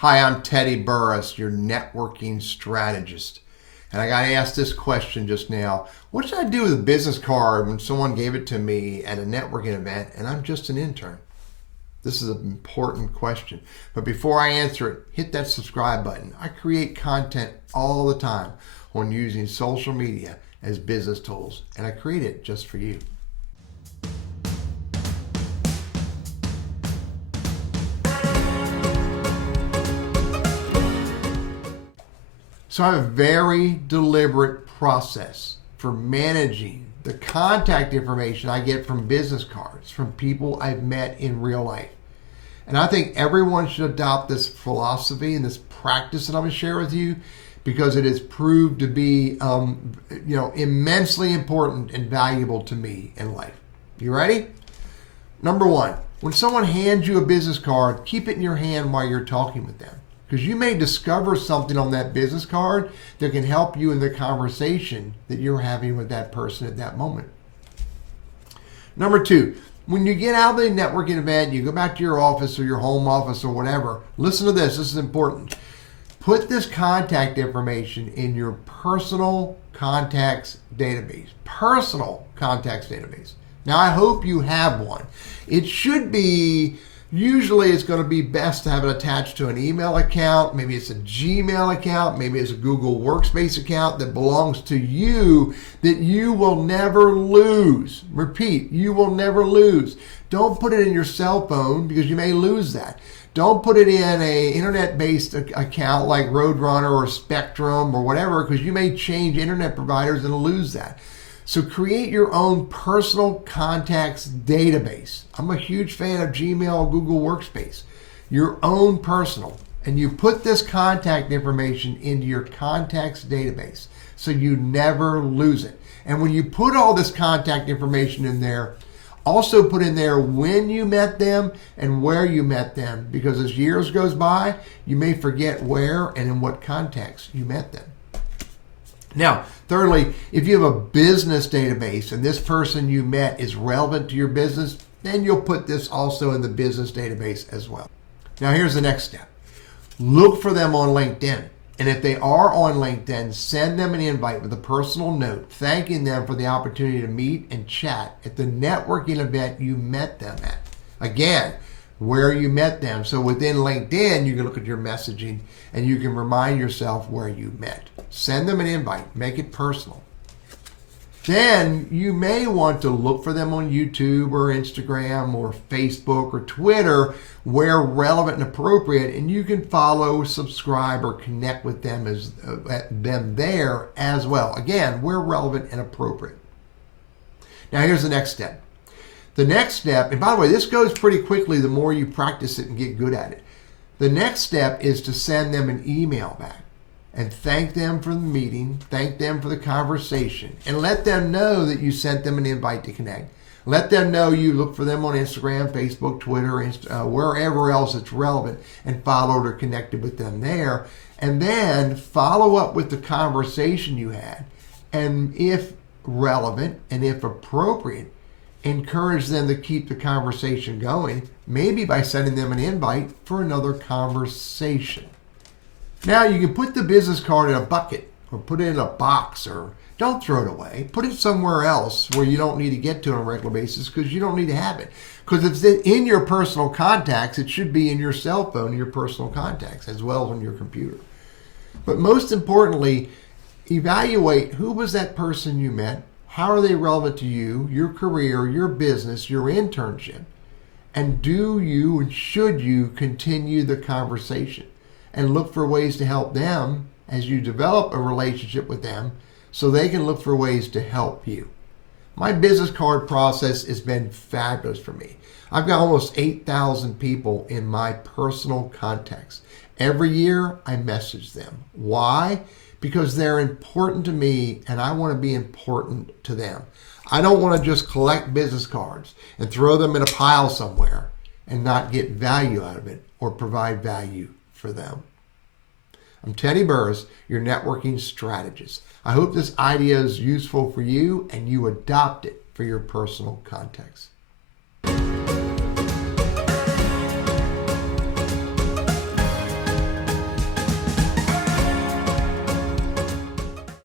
Hi, I'm Teddy Burriss, your networking strategist. And I got asked this question just now. What should I do with a business card when someone gave it to me at a networking event and I'm just an intern? This is an important question. But before I answer it, hit that subscribe button. I create content all the time on using social media as business tools, and I create it just for you. So I have a very deliberate process for managing the contact information I get from business cards, from people I've met in real life. And I think everyone should adopt this philosophy and this practice that I'm going to share with you, because it has proved to be immensely important and valuable to me in life. You ready? Number one, when someone hands you a business card, keep it in your hand while you're talking with them, because you may discover something on that business card that can help you in the conversation that you're having with that person at that moment. Number two, when you get out of the networking event, you go back to your office or your home office or whatever, listen to this. This is important. Put this contact information in your personal contacts database. Personal contacts database. Now, I hope you have one. It should be, usually it's going to be best to have it attached to an email account. Maybe it's a Gmail account. Maybe it's a Google Workspace account that belongs to you, that you will never lose. Repeat, you will never lose. Don't put it in your cell phone, because you may lose that. Don't put it in an internet-based account like Roadrunner or Spectrum or whatever, because you may change internet providers and lose that. So create your own personal contacts database. I'm a huge fan of Gmail, Google Workspace. Your own personal. And you put this contact information into your contacts database so you never lose it. And when you put all this contact information in there, also put in there when you met them and where you met them, because as years goes by, you may forget where and in what context you met them. Now, thirdly, if you have a business database and this person you met is relevant to your business, then you'll put this also in the business database as well. Now, here's the next step. Look for them on LinkedIn. And if they are on LinkedIn, send them an invite with a personal note thanking them for the opportunity to meet and chat at the networking event you met them at. Again, where you met them. So within LinkedIn, you can look at your messaging and you can remind yourself where you met. Send them an invite. Make it personal. Then you may want to look for them on YouTube or Instagram or Facebook or Twitter where relevant and appropriate, and you can follow, subscribe, or connect with them them there as well. Again, where relevant and appropriate. Now here's the next step. The next step, and by the way, this goes pretty quickly the more you practice it and get good at it. The next step is to send them an email back and thank them for the meeting, thank them for the conversation, and let them know that you sent them an invite to connect. Let them know you look for them on Instagram, Facebook, Twitter, wherever else it's relevant, and followed or connected with them there. And then follow up with the conversation you had, and if relevant and if appropriate, encourage them to keep the conversation going, maybe by sending them an invite for another conversation. Now you can put the business card in a bucket or put it in a box, or don't throw it away. Put it somewhere else where you don't need to get to it on a regular basis, because you don't need to have it. Because if it's in your personal contacts, it should be in your cell phone, your personal contacts, as well as on your computer. But most importantly, evaluate who was that person you met, how are they relevant to you, your career, your business, your internship, and do you and should you continue the conversation? And look for ways to help them as you develop a relationship with them so they can look for ways to help you. My business card process has been fabulous for me. I've got almost 8,000 people in my personal contacts. Every year I message them. Why? Because they're important to me and I want to be important to them. I don't want to just collect business cards and throw them in a pile somewhere and not get value out of it or provide value for them. I'm Teddy Burriss, your networking strategist. I hope this idea is useful for you and you adopt it for your personal contacts.